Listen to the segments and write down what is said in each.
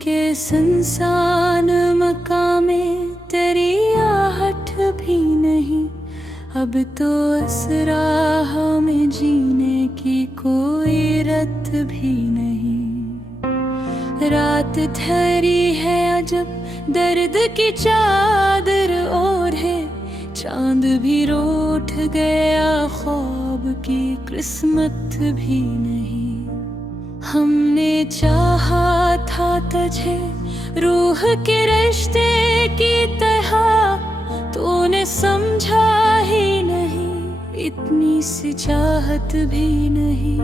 के सुनसान मकामे तेरी आहट भी नहीं। अब तो इस राह में जीने की कोई रत भी नहीं। रात ठहरी है अजब दर्द की चादर ओढ़े, चांद भी रूठ गया ख्वाब की किस्मत भी नहीं। हमने चाहा था तुझे रूह के रिश्ते की तरह, तूने समझा ही नहीं, इतनी सी चाहत भी नहीं।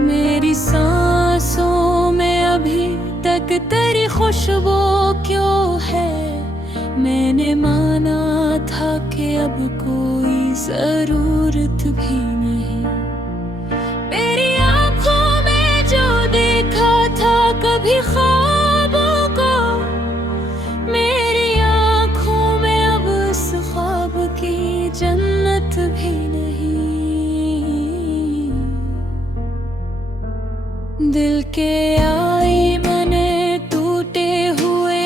मेरी सांसों में अभी तक तेरी खुशबू क्यों है? मैंने माना था कि अब कोई जरूरत भी नहीं। मेरी आंखों में जो देखा था कभी ख्वाबों को, मेरी आंखों में अब उस ख्वाब की जन्नत भी नहीं। दिल के आई मैंने टूटे हुए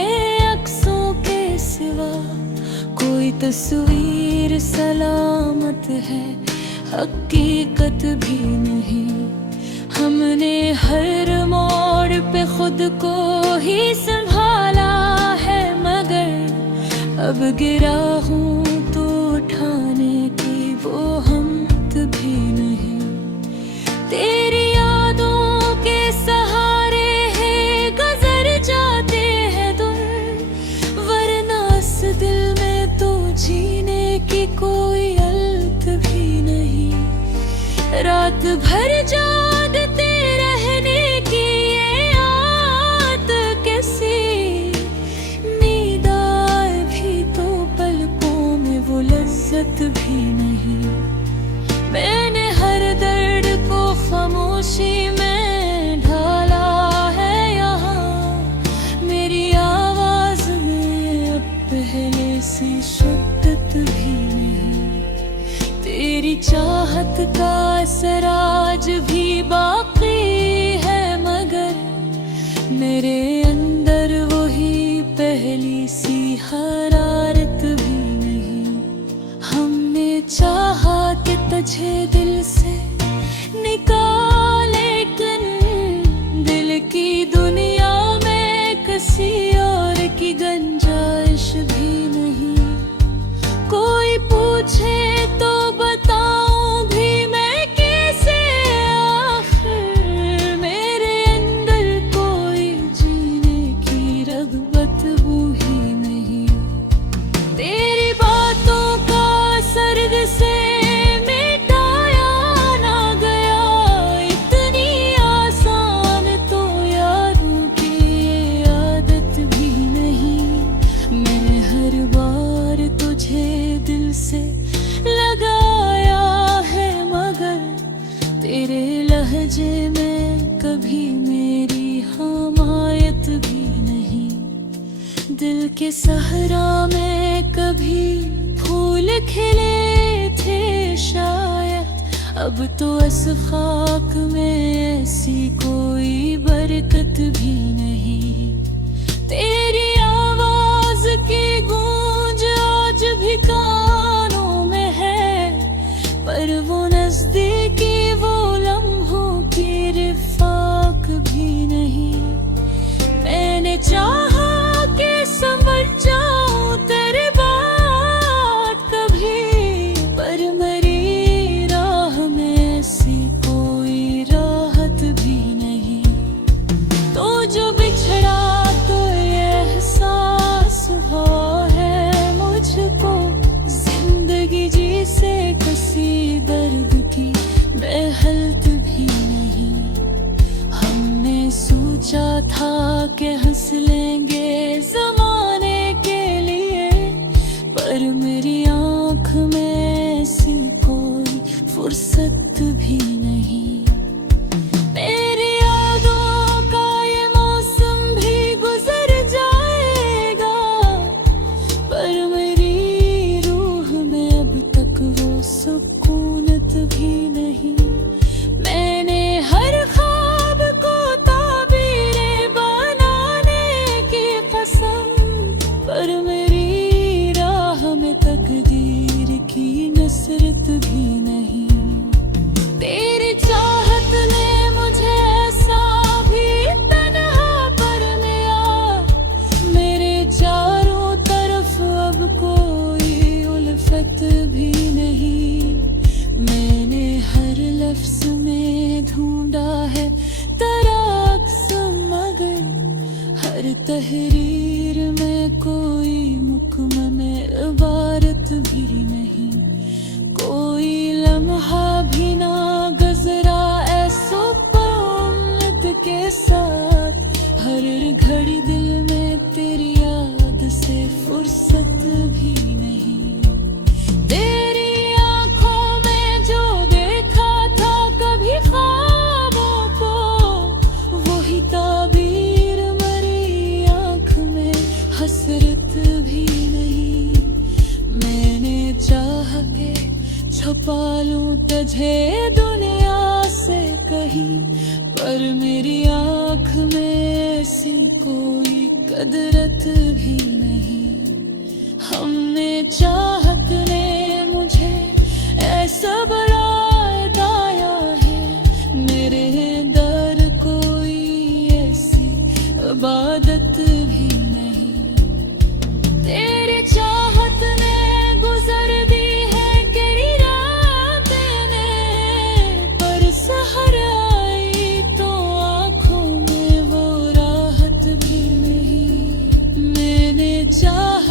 अक्सों के सिवा, कोई तस्वीर सलामत है हकीकत भी नहीं। हमने हर मोड़ पे खुद को ही संभाला है, मगर अब गिरा हूँ तो उठाने की वो हिम्मत भी नहीं। तेरी यादों के सहारे है गुजर जाते हैं दूर, वरना इस दिल में तो जीने की कोई अलत भी नहीं। रात भर जागते रहने की ये आदत कैसी, नींद आए भी तो पलकों में वो लज्जत भी नहीं। मैंने हर दर्द को खामोशी में ढाला है यहाँ, मेरी आवाज में अब पहले सी शिद्दत भी नहीं। तेरी चाहत का असर आज भी बाकी है, मगर मेरे अंदर वही पहली सी हरारत भी नहीं। हमने चाहा कि तुझे दिल से निकाले, लेकिन दिल की दुनिया में किसी और की गुंजाइश भी नहीं। कोई पूछे तो बताऊं भी मैं कैसे, आखिर मेरे अंदर कोई जीने की रग़बत वो ही नहीं। तेरी बातों का सर्द से मिटाया ना गया, इतनी आसान तो यारों की ये आदत भी नहीं। मैं हर बार तुझे दिल से लगाया है, मगर तेरे लहजे में कभी मेरी हमायत भी नहीं। दिल के सहरा में कभी फूल खिले थे शायद, अब तो इस खाक में ऐसी कोई बरकत भी नहीं। तेरी आवाज की गूंज आज भी कानों में है, पर वो नजदीकी वो लम्हों की रिफ़ाक भी नहीं। मैंने चाहा कि समझ जाऊं तेरे बात कभी, पर मेरी राह में ऐसी कोई राहत भी नहीं। तो जो बिछड़ा तो ये एहसास लफ्ज में ढूंढा है तराक्स, मगर हर तहरीर में कोई मुकम्मल इबारत भी नहीं, कोई लम्हा भी ना गुजरा ऐसो उम्मीद के साथ। हर घड़ी दिल में तेरी याद से फुर्सत भी नहीं। तेरी आंखों में जो देखा था कभी ख्वाबों को, वही ताबीर मरी आंख में हसरत भी नहीं। मैंने चाह के छुपा लूं तुझे दुनिया से कहीं, पर मेरी आंख में ऐसी कोई कदरत भी नहीं। हमने चाहत ने मुझे ऐसा बनाया है, मेरे दर कोई ऐसी इबादत भी नहीं। तेरी चाहत ने गुजर दी है केरी रातें ने, पर सहर आई तो आंखों में वो राहत भी नहीं। मैंने चाह